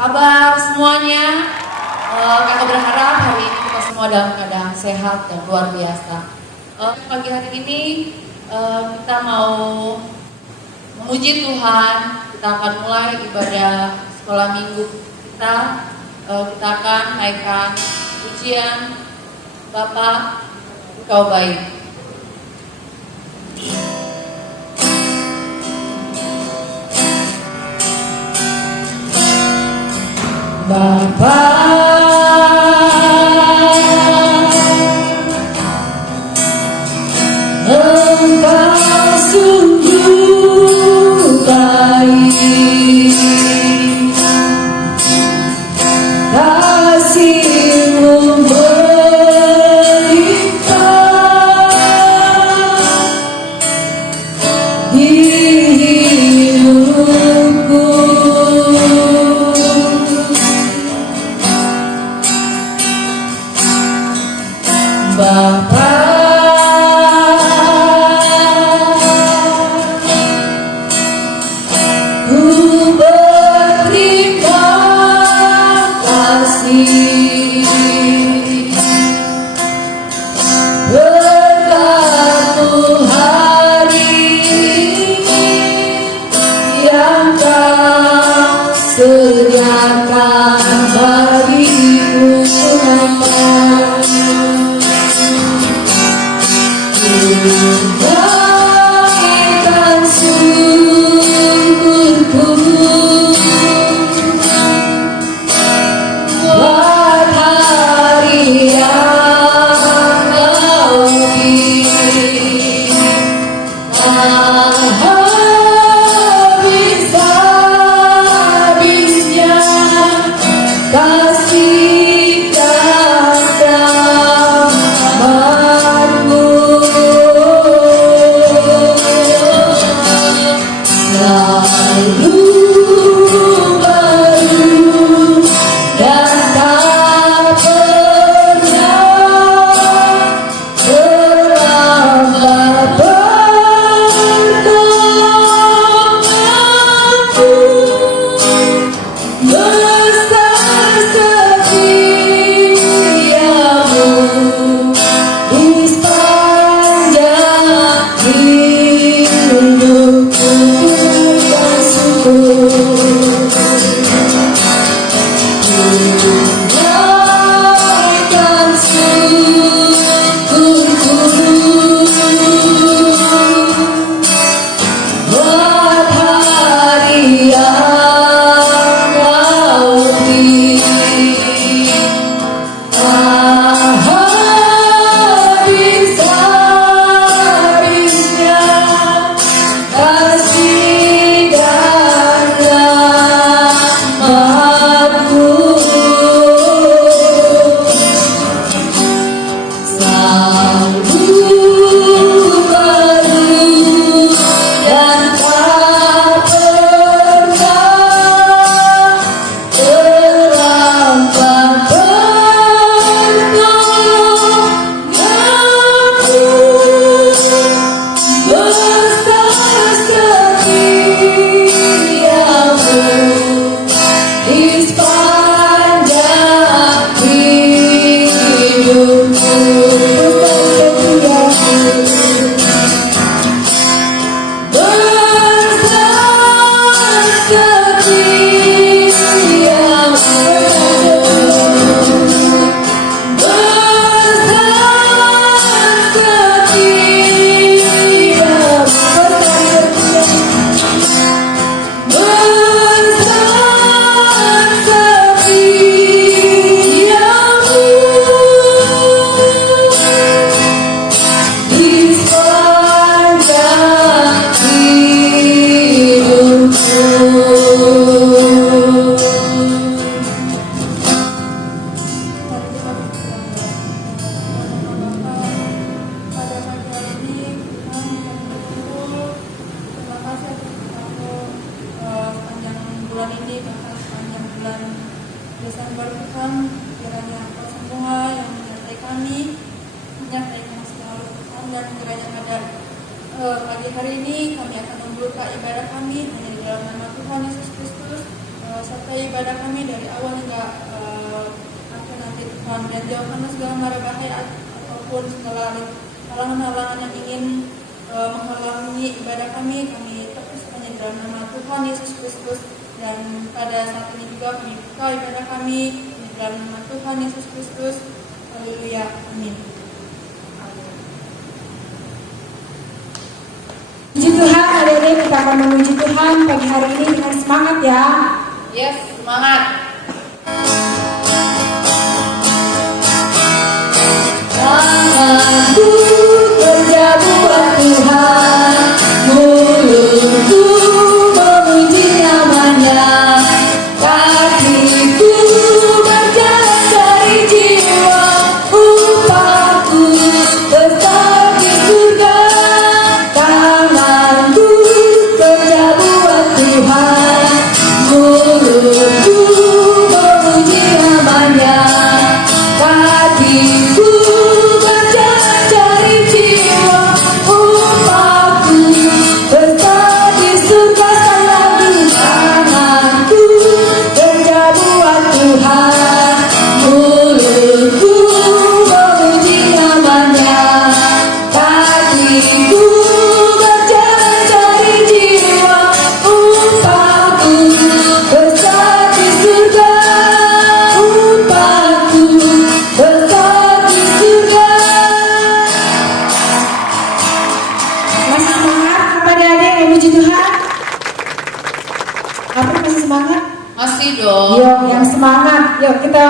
kabar semuanya? Kakak berharap hari ini kita semua dalam keadaan sehat dan luar biasa. Pagi hari ini kita mau memuji Tuhan. Kita akan mulai ibadah sekolah minggu kita. Kita akan naikkan pujian Bapa, Engkau baik. Bapa, Engkau sungguh baik, kasih-Mu melimpah di hidupku. Bapa, ku berterima kasih berkat-Mu hari ini yang Kau sediakan bagiku. Naikkan syukurku buat hari yang Kau beri. Tak habis-habisnya kasih dan rahmat-Mu. Selalu baru dan tak pernah terlambat pertolongan-Mu. Besar setia-Mu di sepanjang hidupku. Naikkan syukurku buat hari yang Kau beri. Tak habis-habisnya kasih dan rahmat-Mu. Selalu baru dan tak pernah terlambat pertolongan-Mu. Besar setia-Mu di sepanjang hidupku. Besar setia-Mu. Desember Tuhan, kiranya Engkau semua yang menyertai kami, menyertai kami selalu Tuhan, dan kiranya pada pagi hari ini kami akan membuka ibadah kami hanya di dalam nama Tuhan Yesus Kristus. sertai ibadah kami dari awal hingga akhir nanti Tuhan, dan jauhkanlah segala mara bahaya ataupun segala halangan-halangan yang ingin menghalangi ibadah kami tepis hanya di dalam nama Tuhan Yesus Kristus. Dan pada saat ini juga kami buka ibadah kami di dalam nama Tuhan Yesus Kristus. Haleluya, amin. Puji Tuhan, adik-adik, kita akan memuji Tuhan pagi hari ini dengan semangat ya. Yes, semangat. Tanganku kerja buat Tuhan, mulutku memuji namanya, kakiku berjalan cari jiwa, upahku besar di surga. Tanganku kerja buat Tuhan, mulutku memuji namanya, kakiku berjalan cari jiwa, upahku besar di surga. Sekali lagi, tanganku kerja buat Tuhan, mulutku memuji namanya, kakiku berjalan cari jiwa, upahku besar di surga, upahku besar di surga. Masih semangat kepada adik yang memuji Tuhan? Apa masih semangat? Masih dong. Yuk, yang semangat. Yuk kita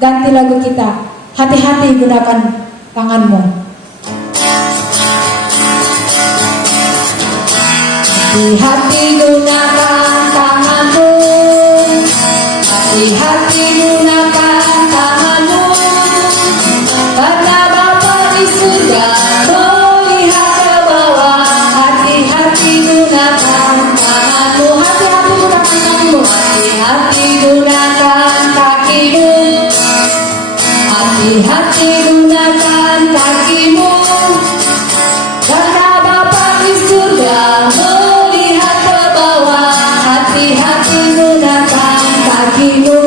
ganti lagu kita. Hati-hati gunakan tanganmu. Hati-hati gunakan tanganmu. Hati-hati gunakan tanganmu. Karena Bapa di surga melihat ke bawah. Hati-hati gunakan tanganmu. Hati-hati gunakan tanganmu. Hati-hati gunakan kakimu. Hati-hati gunakan kakimu. Karena Bapa di surga melihat ke bawah. Hati-hati gunakan kakimu.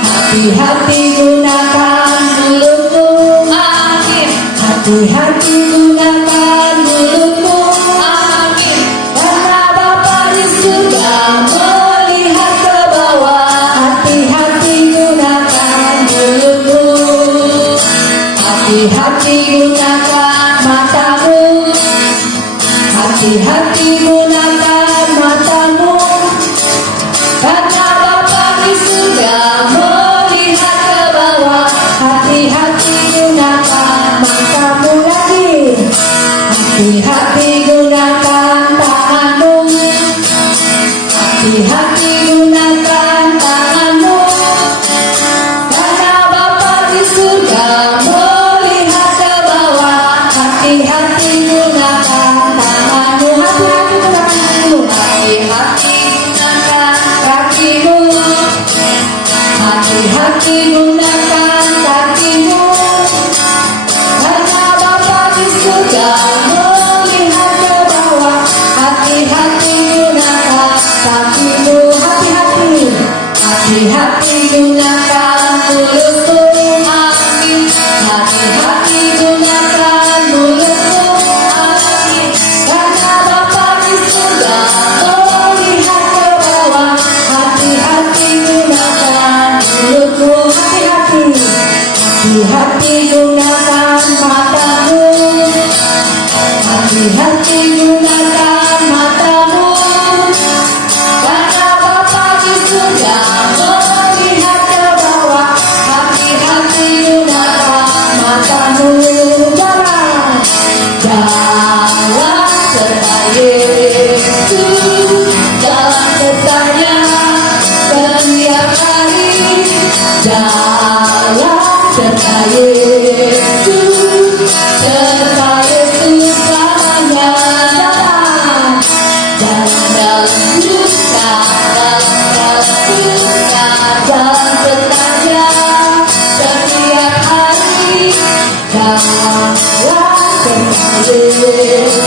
Hati-hati gunakan mulutmu. Amin. Hati-hati gunakan mulutmu. Amin. Karena Bapa di surga melihat ke bawah. Hati-hati gunakan mulutmu. Hati-hati gunakan matamu. Hati-hati gunakan matamu. Karena Bapa di surga melihat ke bawah. Hati-hati gunakan matamu lagi. Hati-hati gunakan tanganmu. Hati-hati gunakan tanganmu. Karena Bapa di surga melihat ke bawah. Hati-hati gunakan tanganmu. Hati-hati gunakan tanganmu. Hati-hati gunakan kakimu. Hati-hati gunakan kakimu. Karena Bapa di surga melihat ke bawah. Hati-hati gunakan kakimu. Hati-hati. Hati-hati gunakan mulutmu. Amin. Hati-hati gunakan mulutmu. Amin. Karena Bapa di surga melihat ke bawah. Hati-hati gunakan mulutmu. Hati-hati. Hati-hati gunakan matamu. Hati-hati gunakan matamu. Karena Bapa di surga melihat ke bawah. Hati-hati gunakan matamu. Jalan serta Yesus, jalan sertanya setiap hari. Jalan serta Yesus, serta Yesus selamanya. Jalan dalam duka, dalam duka, jalan sertanya setiap hari. Jalan serta Yesus,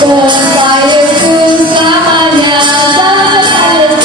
serta Yesus selamanya. Jalan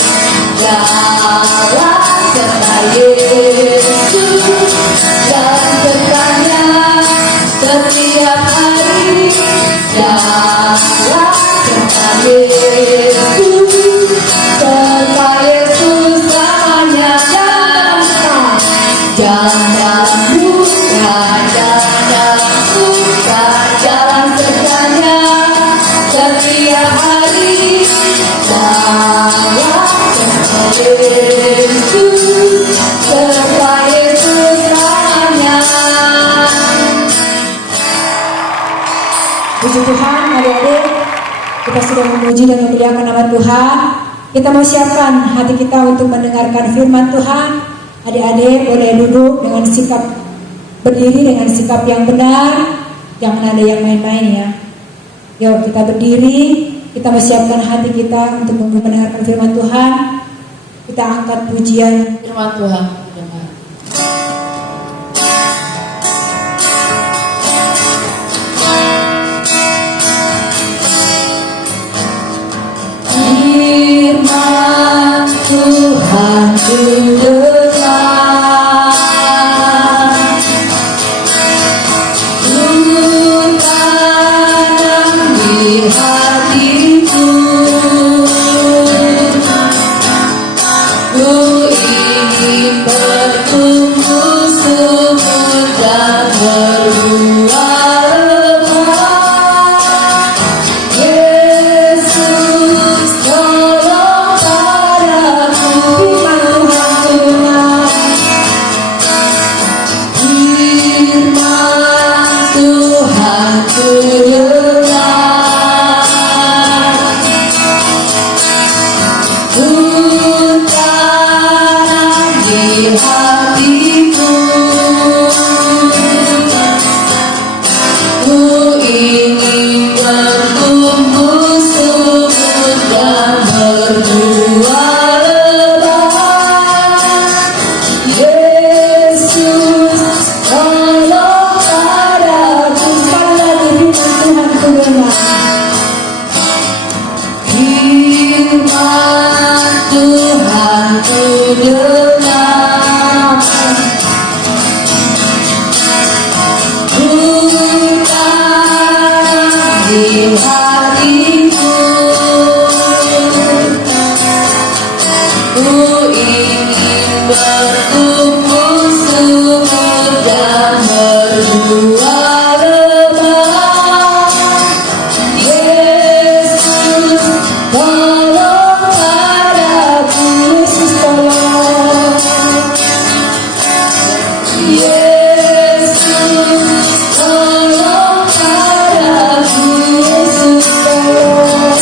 Yesus, serta Yesus namanya. Puji Tuhan, adik-adik, kita sudah memuji dan memuliakan nama Tuhan. Kita mau siapkan hati kita untuk mendengarkan firman Tuhan. Adik-adik boleh duduk dengan sikap berdiri, dengan sikap yang benar. Jangan ada yang main-main ya. Yuk kita berdiri, kita mau siapkan hati kita untuk mendengarkan firman Tuhan. Kita angkat pujian Firman Tuhan. Firman Tuhan ku dengar, ku tanam di hatiku, ku ingin bertumbuh subur dan berbuah lebat. Yesus tolong padaku, firman Tuhan ku dengar, ku tanam di hatiku, ku ingin bertumbuh subur dan berbuah lebat. Yesus tolong padaku, sekali lagi firman Tuhan ku dengar. firman Tuhan ku dengar, ku tanam di hatiku, ku ingin bertumbuh subur dan berbuah lebat. Yesus tolong padaku, Yesus tolong, Yesus tolong padaku, Yesus tolong,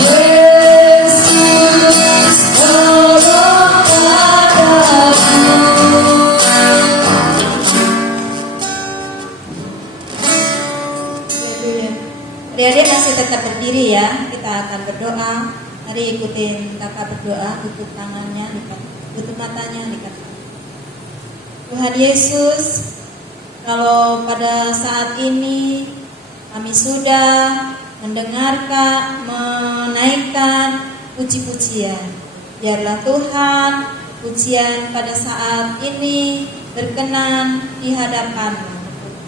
Yesus tolong padaku. Haleluya. Adik-adik masih tetap berdiri ya. Kita akan berdoa. Mari ikutin kakak berdoa. Tutup tangannya, tutup matanya, dikatakan. Tuhan Yesus, kalau pada saat ini kami sudah mendengarkan, menaikkan puji-pujian, biarlah Tuhan pujian pada saat ini berkenan di hadapan-Mu.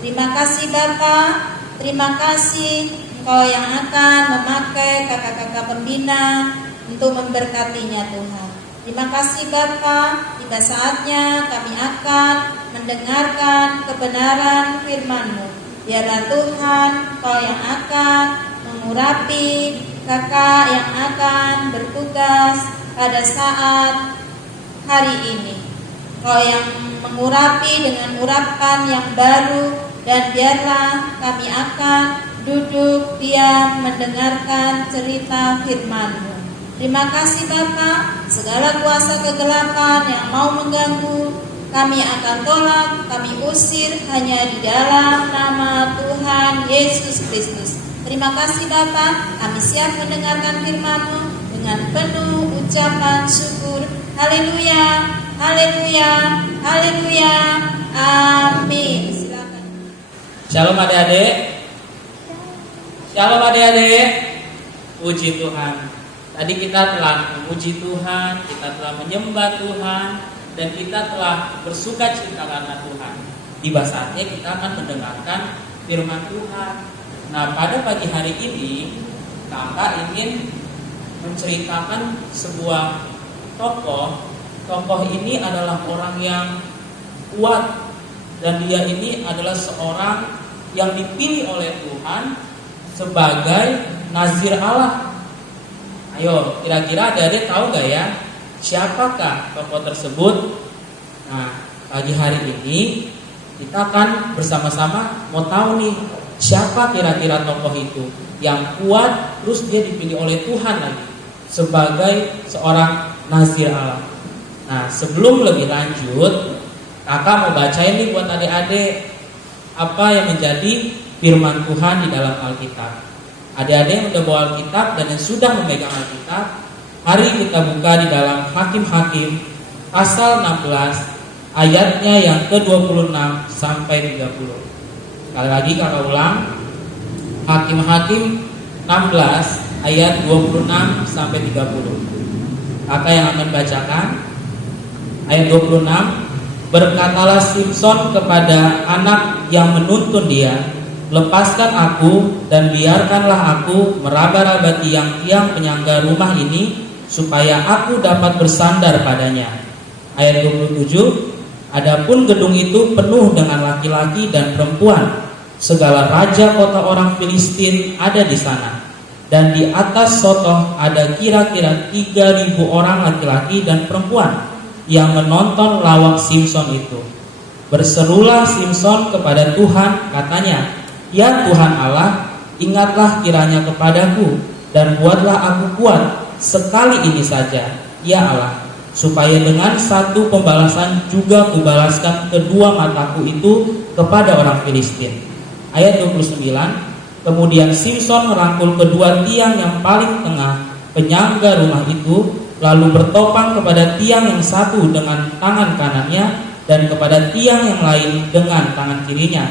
Terima kasih Bapa, terima kasih Engkau yang akan memakai kakak-kakak pembina untuk memberkatinya Tuhan. Terima kasih Bapa, tiba saatnya kami akan mendengarkan kebenaran firman-Mu. Biarlah Tuhan Engkau yang akan mengurapi kakak yang akan bertugas pada saat hari ini. Engkau yang mengurapi dengan urapan yang baru, dan biarlah kami akan duduk diam mendengarkan cerita firman-Mu. Terima kasih Bapa, segala kuasa kegelapan yang mau mengganggu kami akan tolak, kami usir hanya di dalam nama Tuhan Yesus Kristus. Terima kasih Bapa, kami siap mendengarkan firman-Mu dengan penuh ucapan syukur. Haleluya, haleluya, haleluya, amin. Silakan. Shalom adik-adik. Shalom adik-adik. Puji Tuhan. Tadi kita telah memuji Tuhan, kita telah menyembah Tuhan, dan kita telah bersuka cita karena Tuhan. Tiba saatnya kita akan mendengarkan firman Tuhan. Nah, pada pagi hari ini kakak ingin menceritakan sebuah tokoh. Tokoh ini adalah orang yang kuat, dan dia ini adalah seorang yang dipilih oleh Tuhan sebagai nazir Allah. Ayo, kira-kira adik-adik tahu nggak ya siapakah tokoh tersebut? Nah, pagi hari ini kita akan bersama-sama mau tahu nih siapa kira-kira tokoh itu yang kuat, terus dia dipilih oleh Tuhan lagi sebagai seorang nazir Allah. Nah, sebelum lebih lanjut, kakak mau bacain nih buat adik-adik apa yang menjadi firman Tuhan di dalam Alkitab. Adik-adik yang sudah bawa Alkitab dan yang sudah memegang Alkitab, mari kita buka di dalam Hakim-Hakim pasal 16 ayatnya yang ke-26 sampai 30. Sekali lagi kakak ulang, Hakim-Hakim 16 ayat 26 sampai 30. Kakak yang akan bacakan ayat 26. Berkatalah Simson kepada anak yang menuntun dia, lepaskan aku dan biarkanlah aku meraba-raba tiang-tiang penyangga rumah ini supaya aku dapat bersandar padanya. Ayat 27. Adapun gedung itu penuh dengan laki-laki dan perempuan. Segala raja kota orang Filistin ada di sana. Dan di atas sotoh ada kira-kira 3.000 orang laki-laki dan perempuan yang menonton lawak Simson itu. Berserulah Simson kepada Tuhan, katanya, ya Tuhan Allah, ingatlah kiranya kepadaku dan buatlah aku kuat sekali ini saja, ya Allah, supaya dengan satu pembalasan juga kubalaskan kedua mataku itu kepada orang Filistin. Ayat 29. Kemudian Simson merangkul kedua tiang yang paling tengah penyangga rumah itu, lalu bertopang kepada tiang yang satu dengan tangan kanannya dan kepada tiang yang lain dengan tangan kirinya.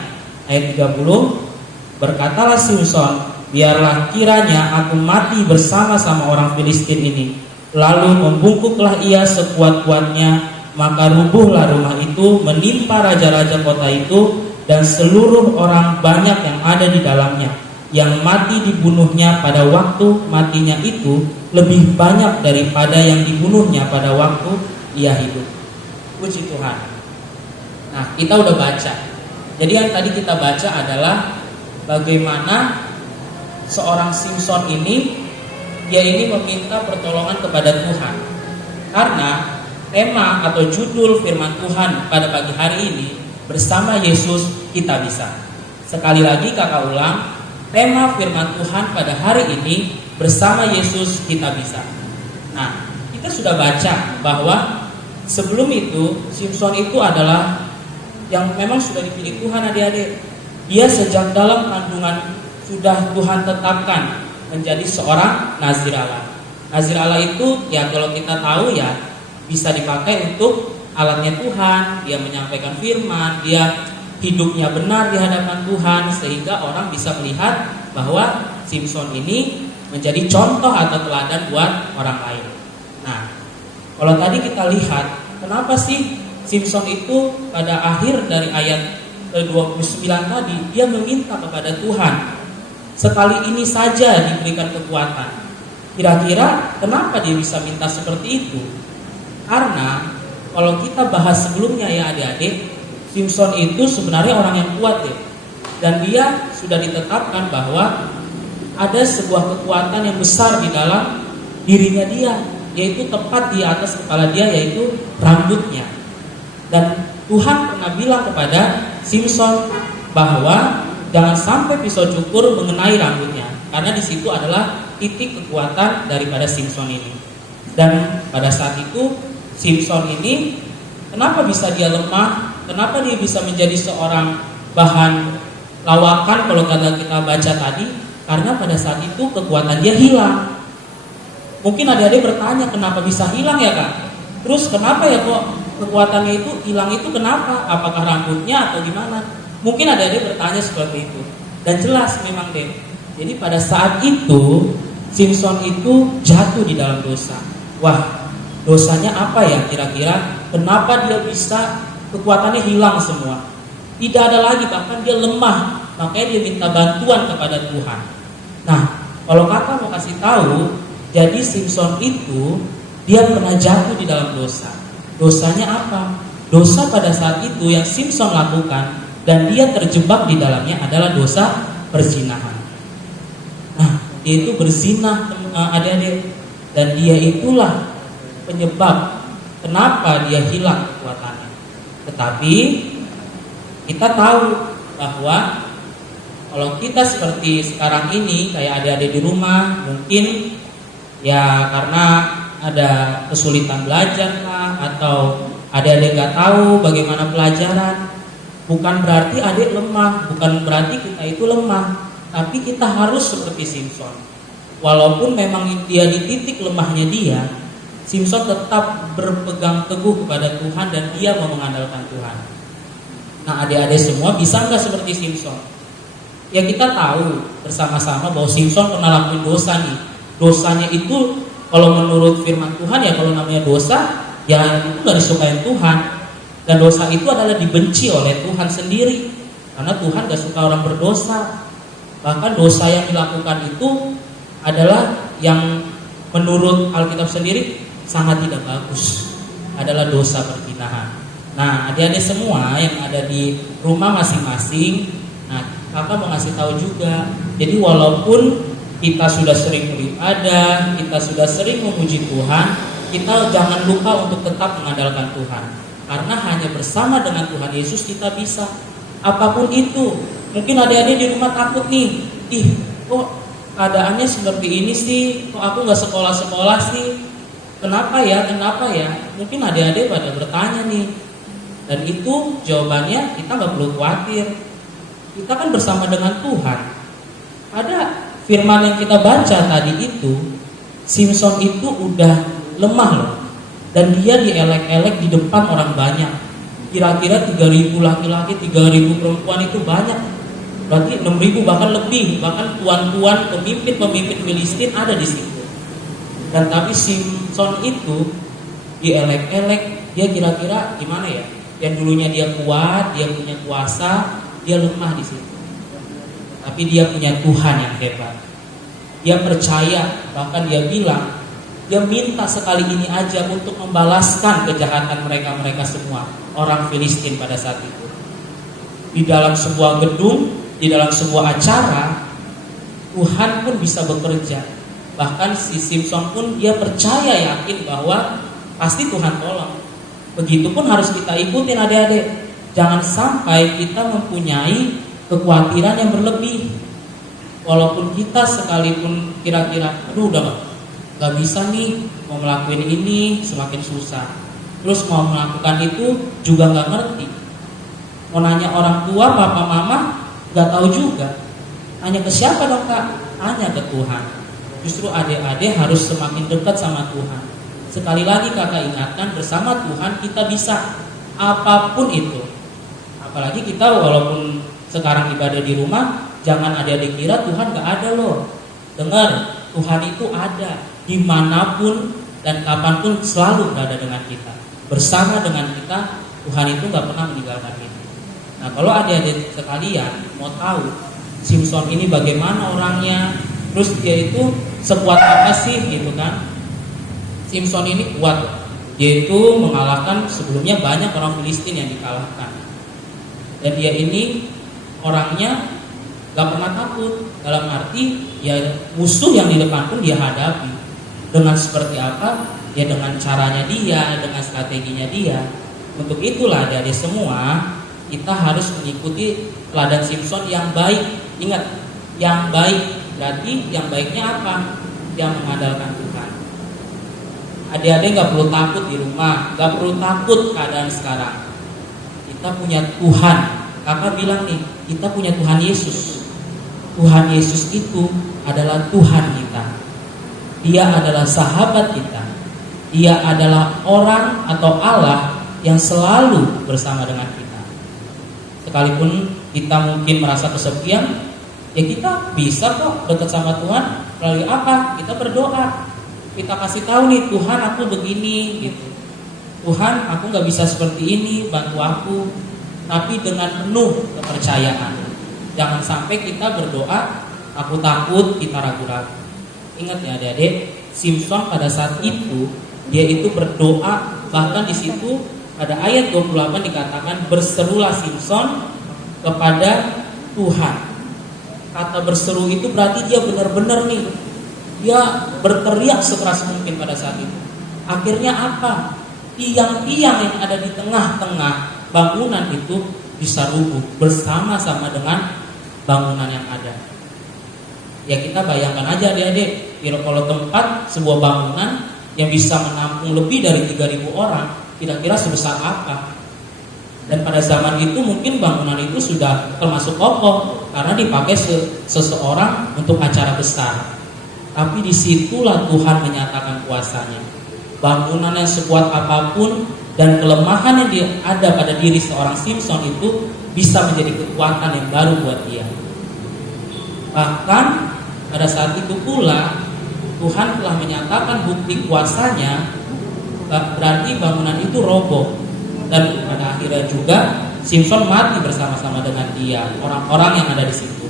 Ayat 30. Berkatalah Simson, biarlah kiranya aku mati bersama-sama orang Filistin ini. Lalu membungkuklah ia sekuat-kuatnya, maka rubuhlah rumah itu menimpa raja-raja kota itu dan seluruh orang banyak yang ada di dalamnya. Yang mati dibunuhnya pada waktu matinya itu lebih banyak daripada yang dibunuhnya pada waktu ia hidup. Puji Tuhan. Nah, kita udah baca. Jadi yang tadi kita baca adalah bagaimana seorang Simson ini, dia ini meminta pertolongan kepada Tuhan. Karena tema atau judul firman Tuhan pada pagi hari ini, bersama Yesus kita bisa. Sekali lagi kakak ulang, tema firman Tuhan pada hari ini, bersama Yesus kita bisa. Nah, kita sudah baca bahwa sebelum itu Simson itu adalah yang memang sudah dipilih Tuhan adik-adik. Dia sejak dalam kandungan sudah Tuhan tetapkan menjadi seorang nazir Allah. Nazir Allah itu ya kalau kita tahu ya bisa dipakai untuk alatnya Tuhan. Dia menyampaikan firman, dia hidupnya benar di hadapan Tuhan sehingga orang bisa melihat bahwa Simson ini menjadi contoh atau teladan buat orang lain. Nah, kalau tadi kita lihat kenapa sih Simson itu pada akhir dari ayat 29 tadi dia meminta kepada Tuhan sekali ini saja diberikan kekuatan. Kira-kira kenapa dia bisa minta seperti itu? Karena kalau kita bahas sebelumnya ya adik-adik, Simson itu sebenarnya orang yang kuat ya. Dan dia sudah ditetapkan bahwa ada sebuah kekuatan yang besar di dalam dirinya dia, yaitu tepat di atas kepala dia, yaitu rambutnya. Dan Tuhan pernah bilang kepada Simson bahwa jangan sampai pisau cukur mengenai rambutnya, karena di situ adalah titik kekuatan daripada Simson ini. Dan pada saat itu Simson ini kenapa bisa dia lemah? Kenapa dia bisa menjadi seorang bahan lawakan kalau kata kita baca tadi? Karena pada saat itu kekuatan dia hilang. Mungkin adik-adik bertanya kenapa bisa hilang ya kak? Terus kenapa ya kok kekuatannya itu hilang itu kenapa? Apakah rambutnya atau gimana? Mungkin adik-adik bertanya seperti itu. Dan jelas memang deh. Jadi pada saat itu Simson itu jatuh di dalam dosa. Wah, dosanya apa ya kira-kira? Kenapa dia bisa kekuatannya hilang semua? Tidak ada lagi, bahkan dia lemah. Makanya dia minta bantuan kepada Tuhan. Nah, kalau kakak mau kasih tahu, jadi Simson itu dia pernah jatuh di dalam dosa. Dosanya apa? Dosa pada saat itu yang Simson lakukan dan dia terjebak di dalamnya adalah dosa perzinahan. Nah, dia itu berzinah adik-adik. dan dia itulah penyebab kenapa dia hilang kekuatannya. Tetapi kita tahu bahwa kalau kita seperti sekarang ini, kayak adik-adik di rumah, mungkin ya karena ada kesulitan belajar lah, atau adik-adik gak tahu bagaimana pelajaran. Bukan berarti adik lemah, bukan berarti kita itu lemah, tapi kita harus seperti Simson. Walaupun memang dia di titik lemahnya dia, Simson tetap berpegang teguh kepada Tuhan dan dia mau mengandalkan Tuhan. Nah, adik-adik semua bisa nggak seperti Simson? Ya, kita tahu bersama-sama bahwa Simson pernah lakuin dosa nih. Dosanya itu kalau menurut firman Tuhan ya, kalau namanya dosa ya itu nggak disukai Tuhan. Dan dosa itu adalah dibenci oleh Tuhan sendiri, karena Tuhan gak suka orang berdosa. Bahkan dosa yang dilakukan itu adalah yang menurut Alkitab sendiri sangat tidak bagus, adalah dosa perzinahan. Nah, adik-adik semua yang ada di rumah masing-masing, nah kakak mau ngasih tahu juga. Jadi walaupun kita sudah sering beribadah, kita sudah sering memuji Tuhan, kita jangan lupa untuk tetap mengandalkan Tuhan. Karena hanya bersama dengan Tuhan Yesus kita bisa apapun itu. Mungkin adik-adik di rumah takut nih, kok keadaannya seperti ini sih, kok aku gak sekolah-sekolah sih, kenapa ya? Mungkin adik-adik pada bertanya nih. Dan itu jawabannya kita gak perlu khawatir. Kita kan bersama dengan Tuhan. Ada firman yang kita baca tadi itu, Simson itu udah lemah loh. Dan dia dielek-elek di depan orang banyak. Kira-kira 3.000 laki-laki, 3.000 perempuan itu banyak. Berarti 6.000 bahkan lebih. Bahkan tuan-tuan, pemimpin-pemimpin Filistin ada di situ. Dan tapi Simson itu dielek-elek. Dia kira-kira gimana ya? Yang dulunya dia kuat, dia punya kuasa, dia lemah di situ. Tapi dia punya Tuhan yang hebat. Dia percaya, bahkan dia bilang, dia minta sekali ini aja untuk membalaskan kejahatan mereka semua, orang Filistin pada saat itu. Di dalam sebuah gedung, di dalam sebuah acara, Tuhan pun bisa bekerja. Bahkan si Simson pun dia percaya, yakin bahwa pasti Tuhan tolong. Begitupun harus kita ikutin adik-adik. Jangan sampai kita mempunyai kekhawatiran yang berlebih. Walaupun kita sekalipun kira-kira, aduh udah gak bisa nih, mau ngelakuin ini semakin susah. Terus mau melakukan itu juga gak ngerti. Mau nanya orang tua, papa, mama, gak tahu juga. Tanya ke siapa dong kak? Tanya ke Tuhan. Justru adik-adik harus semakin dekat sama Tuhan. Sekali lagi kakak ingatkan, bersama Tuhan kita bisa apapun itu. Apalagi kita walaupun sekarang ibadah di rumah, jangan adik-adik kira Tuhan gak ada loh. Dengar, Tuhan itu ada dimanapun dan kapanpun, selalu berada dengan kita, bersama dengan kita. Tuhan itu gak pernah meninggalkan kita. Nah, kalau adik-adik sekalian mau tahu Simson ini bagaimana orangnya, terus dia itu sekuat apa sih gitu kan. Simson ini kuat. Dia itu mengalahkan sebelumnya banyak orang Filistin yang dikalahkan. Dan dia ini orangnya gak pernah takut. Dalam arti ya musuh yang di depan pun dia hadapi. Dengan seperti apa? Ya dengan caranya dia, dengan strateginya dia. Untuk itulah adik-adik semua, kita harus mengikuti teladan Simson yang baik. Ingat, yang baik. Berarti yang baiknya apa? Yang mengandalkan Tuhan. Adik-adik gak perlu takut di rumah, gak perlu takut keadaan sekarang. Kita punya Tuhan. Kakak bilang nih, kita punya Tuhan Yesus. Tuhan Yesus itu adalah Tuhan kita. Dia adalah sahabat kita. Dia adalah orang atau Allah yang selalu bersama dengan kita. Sekalipun kita mungkin merasa kesepian, ya kita bisa kok dekat sama Tuhan. Melalui apa? Kita berdoa. Kita kasih tahu nih, Tuhan aku begini gitu. Tuhan aku gak bisa seperti ini, bantu aku. Tapi dengan penuh kepercayaan. Jangan sampai kita berdoa, aku takut, kita ragu-ragu. Ingat ya adik-adik, Simson pada saat itu dia itu berdoa, bahkan di situ pada ayat 28 dikatakan berserulah Simson kepada Tuhan. Kata berseru itu berarti dia benar-benar nih Dia berteriak sekeras mungkin pada saat itu. Akhirnya apa? Tiang-tiang yang ada di tengah-tengah bangunan itu bisa rubuh bersama-sama dengan bangunan yang ada. Ya kita bayangkan aja adik-adik, kalau tempat sebuah bangunan yang bisa menampung lebih dari 3.000 orang, kira-kira sebesar apa? Dan pada zaman itu mungkin bangunan itu sudah termasuk kokoh karena dipakai seseorang untuk acara besar. Tapi disitulah Tuhan menyatakan kuasanya. Bangunan yang sekuat apapun dan kelemahan yang ada pada diri seorang Simson itu bisa menjadi kekuatan yang baru buat dia. Bahkan pada saat itu pula Tuhan telah menyatakan bukti kuasanya, berarti bangunan itu roboh. Dan pada akhirnya juga Simson mati bersama-sama dengan dia, orang-orang yang ada di situ.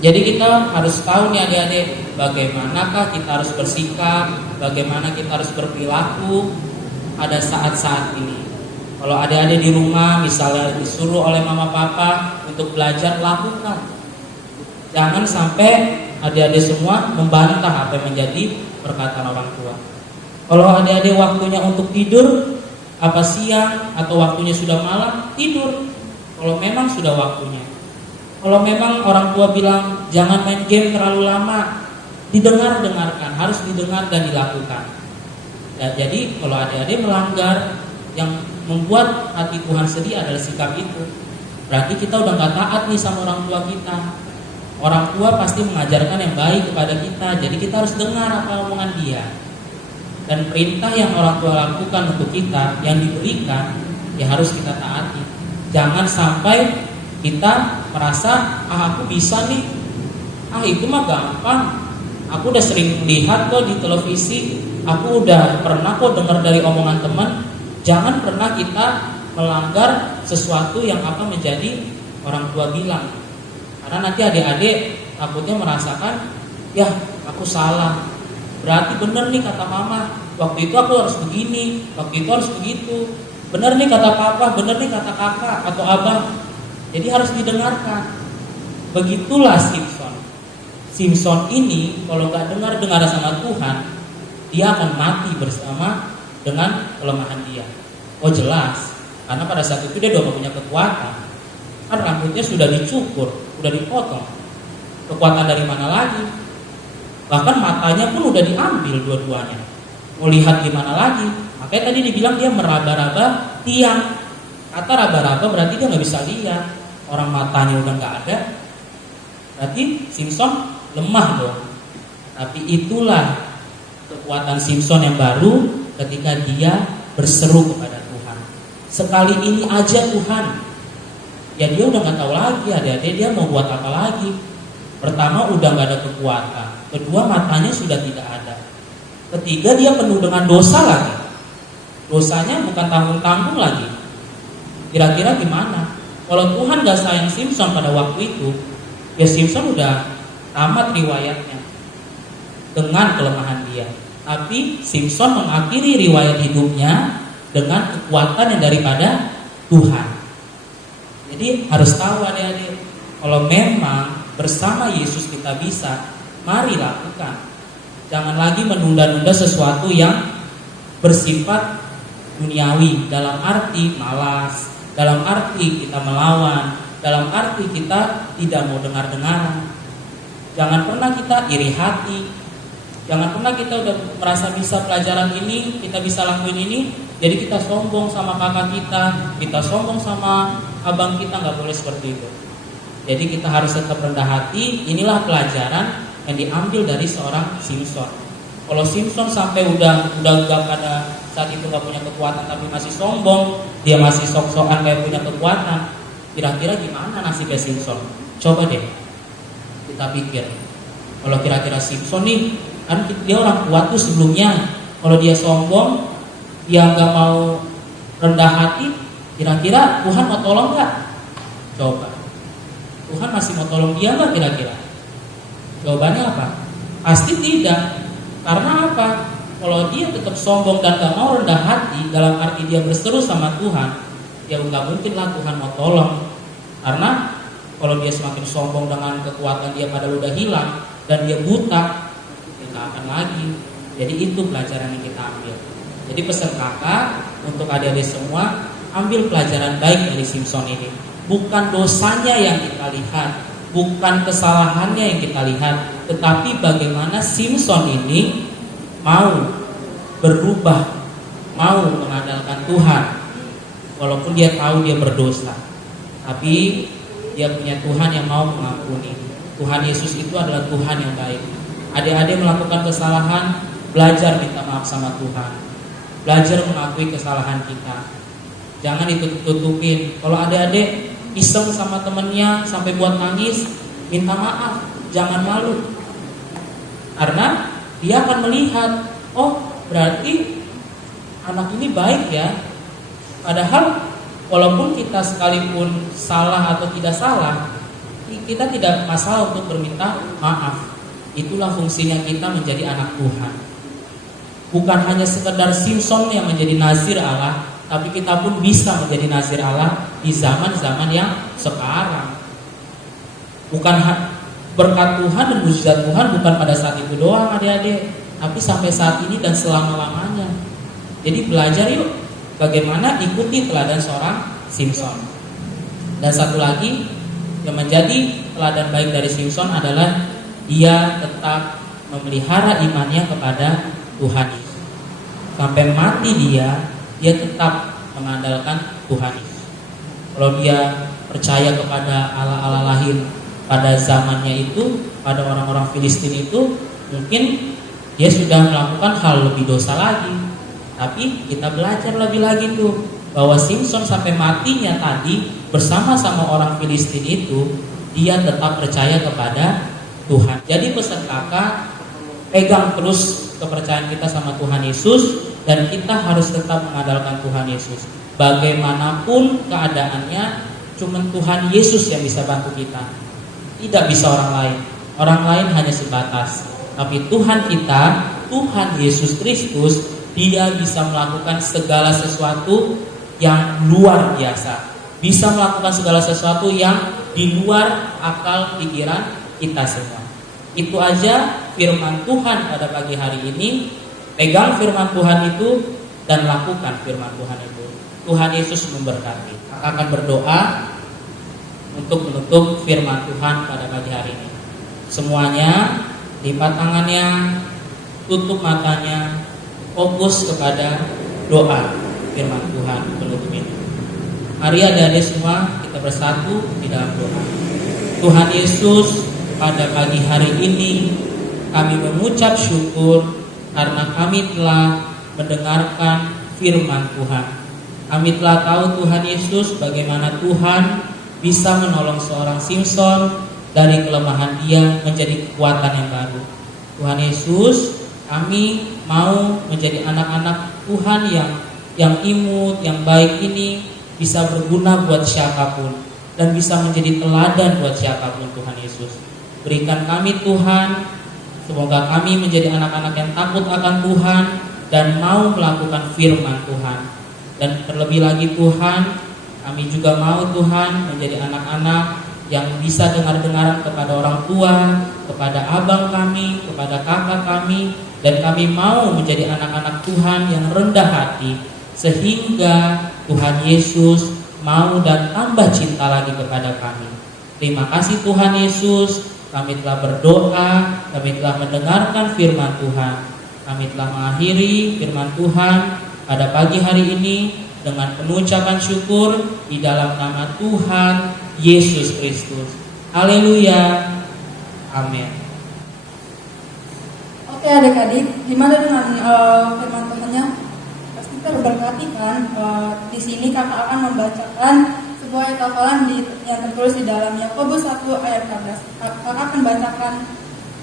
Jadi kita harus tahu nih adik-adik, bagaimanakah kita harus bersikap, bagaimana kita harus berperilaku pada saat-saat ini. Kalau adik-adik di rumah misalnya disuruh oleh mama papa untuk belajar, lakukan. Jangan sampai adik-adik semua membantah apa yang menjadi perkataan orang tua. Kalau adik-adik waktunya untuk tidur, apa siang atau waktunya sudah malam, tidur. Kalau memang sudah waktunya. Kalau memang orang tua bilang jangan main game terlalu lama, didengarkan, harus didengar dan dilakukan. Ya, jadi kalau adik-adik melanggar, yang membuat hati Tuhan sedih adalah sikap itu. Berarti kita udah gak taat nih sama orang tua kita. Orang tua pasti mengajarkan yang baik kepada kita, jadi kita harus dengar apa omongan dia. Dan perintah yang orang tua lakukan untuk kita, yang diberikan, ya harus kita taati. Jangan sampai kita merasa, aku bisa nih, itu mah gampang. Aku udah sering lihat kok di televisi, aku udah pernah kok dengar dari omongan teman. Jangan pernah kita melanggar sesuatu yang apa menjadi orang tua bilang. Karena nanti adik-adik takutnya merasakan, ya aku salah. Berarti benar nih kata mama, waktu itu aku harus begini, waktu itu harus begitu. Benar nih kata papa, benar nih kata kakak atau abah. Jadi harus didengarkan. Begitulah Simson. Simson ini kalau nggak dengar sama Tuhan, dia akan mati bersama dengan kelemahan dia. Oh jelas, karena pada saat itu dia udah gak punya kekuatan. Kan rambutnya sudah dicukur, sudah dipotong. Kekuatan dari mana lagi? Bahkan matanya pun udah diambil dua-duanya. Mau lihat gimana lagi? Makanya tadi dibilang dia meraba-raba tiang. Kata raba-raba berarti dia gak bisa lihat. Orang matanya udah gak ada. Berarti Simson lemah dong. Tapi itulah kekuatan Simson yang baru ketika dia berseru kepada Tuhan. Sekali ini aja Tuhan. Ya dia udah gak tahu lagi adik-adik dia mau buat apa lagi. Pertama udah gak ada kekuatan. Kedua matanya sudah tidak ada. Ketiga dia penuh dengan dosa lagi. Dosanya bukan tanggung-tanggung lagi. Kira-kira gimana? Kalau Tuhan gak sayang Simson pada waktu itu, ya Simson udah tamat riwayatnya dengan kelemahan dia. Tapi Simson mengakhiri riwayat hidupnya dengan kekuatan yang daripada Tuhan. Jadi harus tahu adik-adik, kalau memang bersama Yesus kita bisa, mari lakukan. Jangan lagi menunda-nunda sesuatu yang bersifat duniawi, dalam arti malas, dalam arti kita melawan, dalam arti kita tidak mau dengar-dengaran. Jangan pernah kita iri hati. Jangan pernah kita udah merasa bisa pelajaran ini, kita bisa lakuin ini, jadi kita sombong sama kakak kita sombong sama abang kita, nggak boleh seperti itu. Jadi kita harus tetap rendah hati. Inilah pelajaran yang diambil dari seorang Simson. Kalau Simson sampai udah gak pada saat itu gak punya kekuatan tapi masih sombong, dia masih sok-sokan kayak punya kekuatan, kira-kira gimana nasibnya Simson? Coba deh kita pikir. Kalau kira-kira Simson nih, kan dia orang kuat tuh sebelumnya. Kalau dia sombong, dia gak mau rendah hati, kira-kira Tuhan mau tolong gak? Coba, Tuhan masih mau tolong dia gak kira-kira? Jawabannya apa? Pasti tidak. Karena apa? Kalau dia tetap sombong dan gak mau rendah hati, dalam arti dia berseru sama Tuhan, ya gak mungkin lah Tuhan mau tolong. Karena kalau dia semakin sombong dengan kekuatan dia padahal udah hilang, dan dia buta, berantakan lagi. Jadi itu pelajaran yang kita ambil. Jadi pesan kakak untuk adik-adik semua, ambil pelajaran baik dari Simpson ini. Bukan dosanya yang kita lihat, bukan kesalahannya yang kita lihat, tetapi bagaimana Simpson ini mau berubah, mau mengandalkan Tuhan. Walaupun dia tahu dia berdosa, tapi dia punya Tuhan yang mau mengampuni. Tuhan Yesus itu adalah Tuhan yang baik. Adik-adik melakukan kesalahan, belajar minta maaf sama Tuhan. Belajar mengakui kesalahan kita. Jangan ditutup-tutupin. Kalau adik-adik iseng sama temennya sampai buat nangis, minta maaf, jangan malu. Karena dia akan melihat, oh berarti anak ini baik ya. Padahal walaupun kita sekalipun salah atau tidak salah, kita tidak masalah untuk berminta maaf. Itulah fungsinya kita menjadi anak Tuhan. Bukan hanya sekedar Simpson yang menjadi nazir Allah, tapi kita pun bisa menjadi nazir Allah di zaman-zaman yang sekarang. Bukan berkat Tuhan dan mujizat Tuhan bukan pada saat itu doang adik-adik, tapi sampai saat ini dan selama-lamanya. Jadi belajar yuk bagaimana ikuti teladan seorang Simpson. Dan satu lagi yang menjadi teladan baik dari Simpson adalah dia tetap memelihara imannya kepada Tuhan. Sampai mati dia tetap mengandalkan Tuhan. Kalau dia percaya kepada Allah-Allah lain pada zamannya itu, pada orang-orang Filistin itu, mungkin dia sudah melakukan hal lebih dosa lagi. Tapi kita belajar lebih lagi tuh, bahwa Simpson sampai matinya tadi bersama-sama orang Filistin itu, dia tetap percaya kepada Tuhan. Jadi pesan kakak, pegang terus kepercayaan kita sama Tuhan Yesus, dan kita harus tetap mengandalkan Tuhan Yesus. Bagaimanapun keadaannya, cuma Tuhan Yesus yang bisa bantu kita. Tidak bisa orang lain. Orang lain hanya sebatas. Tapi Tuhan kita, Tuhan Yesus Kristus, dia bisa melakukan segala sesuatu yang luar biasa. Bisa melakukan segala sesuatu yang di luar akal pikiran kita semua. Itu aja firman Tuhan pada pagi hari ini. Pegang firman Tuhan itu dan lakukan firman Tuhan itu. Tuhan Yesus memberkati. Akan berdoa untuk menutup firman Tuhan pada pagi hari ini. Semuanya lipat tangannya, tutup matanya, fokus kepada doa firman Tuhan penutup ini. Mari adik-adik semua kita bersatu di dalam doa. Tuhan Yesus, pada pagi hari ini kami mengucap syukur karena kami telah mendengarkan firman Tuhan. Kami telah tahu Tuhan Yesus bagaimana Tuhan bisa menolong seorang Simpson dari kelemahan dia menjadi kekuatan yang baru. Tuhan Yesus, kami mau menjadi anak-anak Tuhan yang imut, yang baik ini bisa berguna buat siapapun dan bisa menjadi teladan buat siapapun. Tuhan Yesus, berikan kami Tuhan, semoga kami menjadi anak-anak yang takut akan Tuhan dan mau melakukan firman Tuhan. Dan terlebih lagi Tuhan, kami juga mau Tuhan menjadi anak-anak yang bisa dengar-dengaran kepada orang tua, kepada abang kami, kepada kakak kami, dan kami mau menjadi anak-anak Tuhan yang rendah hati, sehingga Tuhan Yesus mau dan tambah cinta lagi kepada kami. Terima kasih Tuhan Yesus, kami telah berdoa, kami telah mendengarkan firman Tuhan. Kami telah mengakhiri firman Tuhan pada pagi hari ini dengan penuh ucapan syukur di dalam nama Tuhan Yesus Kristus. Haleluya. Amin. Oke adik-adik, gimana dengan firman Tuhannya? Pasti terberkati kan? Di sini kakak akan membacakan sebuah ayat hafalan yang tertulis di dalam Yakobus 1 ayat 14. Kakak akan bacakan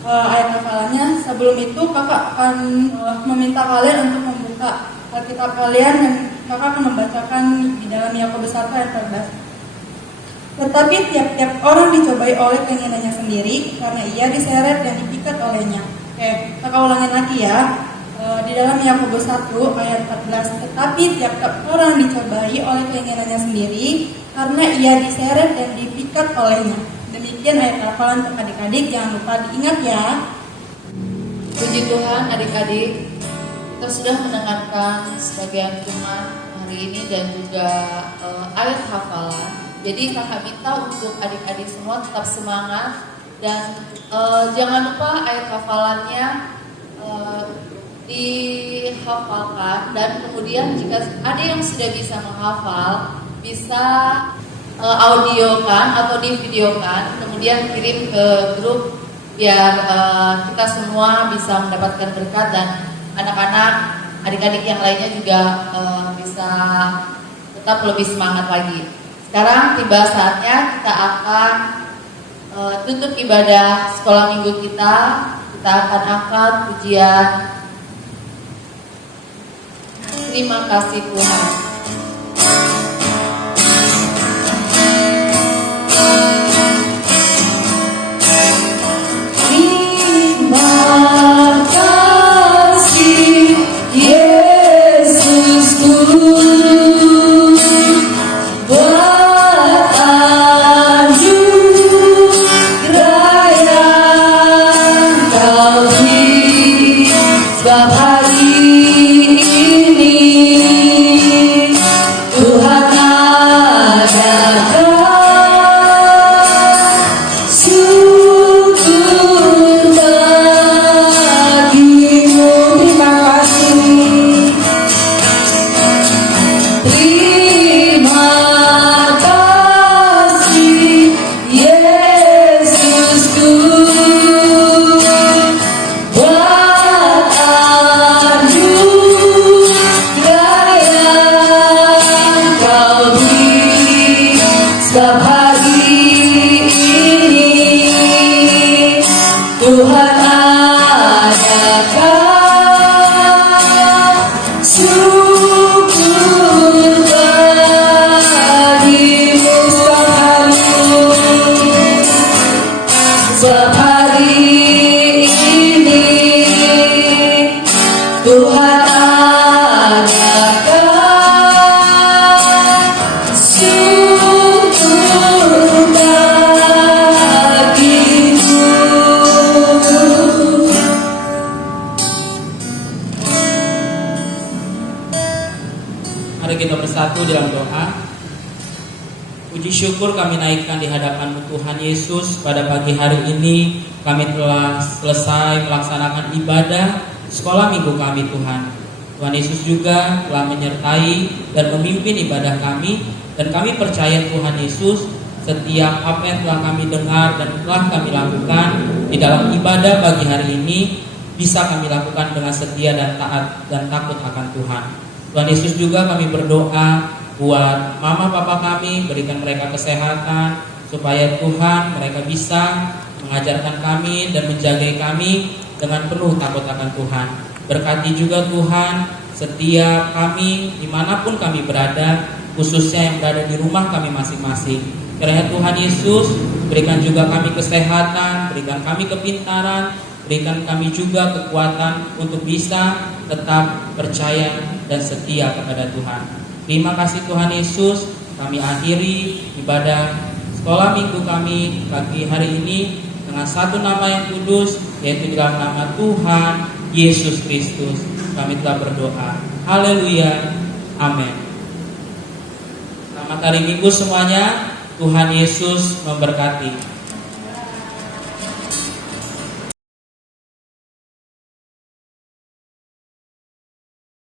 ayat hafalannya. Sebelum itu kakak akan meminta kalian untuk membuka Alkitab kalian dan kakak akan membacakan di dalam Yakobus 1 ayat 14. Tetapi tiap-tiap orang dicobai oleh keinginannya sendiri, karena ia diseret dan diikat olehnya. Oke, kakak ulangin lagi ya. Di dalam Yakobus 1 ayat 14. Tetapi tiap-tiap orang dicobai oleh keinginannya sendiri, karena ia diseret dan diikat olehnya. Demikian ayat hafalan untuk adik-adik, jangan lupa diingat ya. Puji Tuhan adik-adik, kita sudah mendengarkan sebagian firman hari ini dan juga ayat hafalan. Jadi kakak minta untuk adik-adik semua tetap semangat dan jangan lupa ayat hafalannya dihafalkan, dan kemudian jika ada yang sudah bisa menghafal bisa audiokan atau divideokan, kemudian kirim ke grup biar kita semua bisa mendapatkan berkat dan anak-anak, adik-adik yang lainnya juga bisa tetap lebih semangat lagi. Sekarang tiba saatnya kita akan tutup ibadah sekolah minggu kita. Kita akan angkat pujian Terima Kasih Tuhan. Dalam doa, puji syukur kami naikkan di hadapan Tuhan Yesus. Pada pagi hari ini kami telah selesai melaksanakan ibadah sekolah minggu kami Tuhan. Tuhan Yesus juga telah menyertai dan memimpin ibadah kami, dan kami percaya Tuhan Yesus setiap apa yang telah kami dengar dan telah kami lakukan di dalam ibadah pagi hari ini bisa kami lakukan dengan setia dan taat dan takut akan Tuhan. Tuhan Yesus juga kami berdoa buat mama papa kami, berikan mereka kesehatan supaya Tuhan mereka bisa mengajarkan kami dan menjaga kami dengan penuh takut akan Tuhan. Berkati juga Tuhan setiap kami dimanapun kami berada, khususnya yang berada di rumah kami masing-masing. Kiranya Tuhan Yesus berikan juga kami kesehatan, berikan kami kepintaran, berikan kami juga kekuatan untuk bisa tetap percaya dan setia kepada Tuhan. Terima kasih Tuhan Yesus. Kami akhiri ibadah sekolah minggu kami pagi hari ini dengan satu nama yang kudus, yaitu dalam nama Tuhan Yesus Kristus. Kami telah berdoa. Haleluya. Amin. Selamat hari Minggu semuanya. Tuhan Yesus memberkati.